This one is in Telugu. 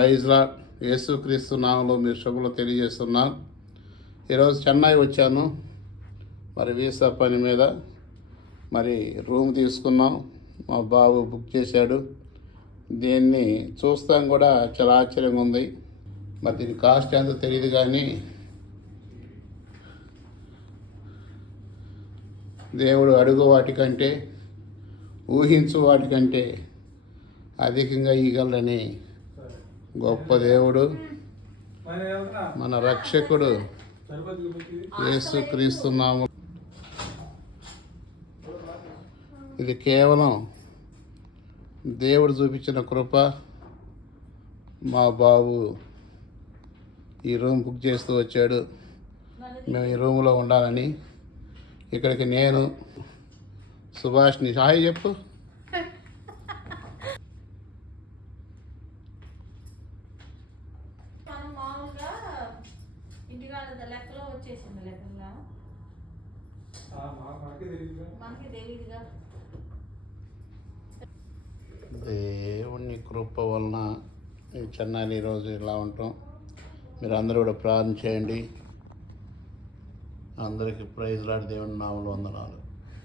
Praise lord. యేసుక్రీస్తు నామంలో మీరు శుభములు తెలియజేస్తున్నాను. ఈరోజు చెన్నై వచ్చాను, మరి వీసా పని మీద. మరి రూమ్ తీసుకున్నాం, మా బాబు బుక్ చేశాడు. దీన్ని చూస్తాం కూడా చాలా ఆశ్చర్యంగా ఉంది. మరి దీని కాస్ట్ ఎంతో తెలియదు, కానీ దేవుడు అడుగు వాటికంటే ఊహించు వాటికంటే అధికంగా ఇవ్వగలడని గొప్ప దేవుడు, మన రక్షకుడు యేసుక్రీస్తు నామములో. ఇది కేవలం దేవుడు చూపించిన కృప. మా బాబు ఈ రూమ్ బుక్ చేస్తూ వచ్చాడు, మేము ఈ రూమ్లో ఉండాలని. ఇక్కడికి నేను సుభాష్ని హాయ్ చెప్పు. దేవుని కృప వలన చెన్నైలో ఈరోజు ఇలా ఉంటాం. మీరు అందరూ కూడా ప్రార్థన చేయండి. అందరికీ ప్రైజ్ లార్డ్. దేవుని నామములో వందనాలు.